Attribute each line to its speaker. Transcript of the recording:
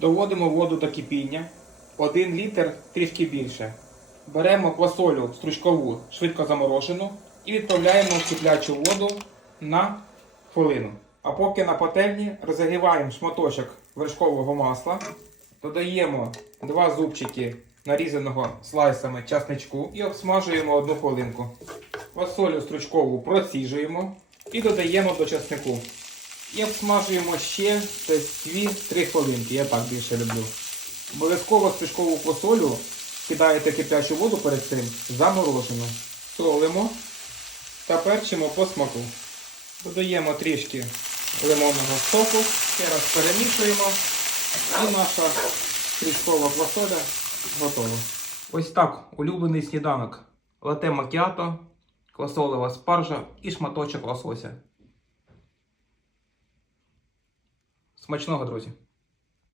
Speaker 1: Доводимо воду до кипіння. 1 літр трішки більше. Беремо квасолю стручкову швидко заморожену і відправляємо в киплячу воду на хвилину. А поки на пательні розігріваємо шматочок вершкового масла, додаємо два зубчики нарізаного слайсами часничку і обсмажуємо одну хвилинку. Квасолю стручкову проціжуємо і додаємо до часнику. І обсмажуємо ще десь 2-3 хвилинки. Я так більше люблю. Обов'язково стручкову квасолю кидаєте в киплячу воду перед цим заморожену. Солимо та перчимо по смаку. Додаємо трішки лимонного соку, ще раз перемішуємо і наша стрічкова квасоля готова. Ось так улюблений сніданок. Лате макіато, квасолева спаржа і шматочок лосося. Смачного, друзі!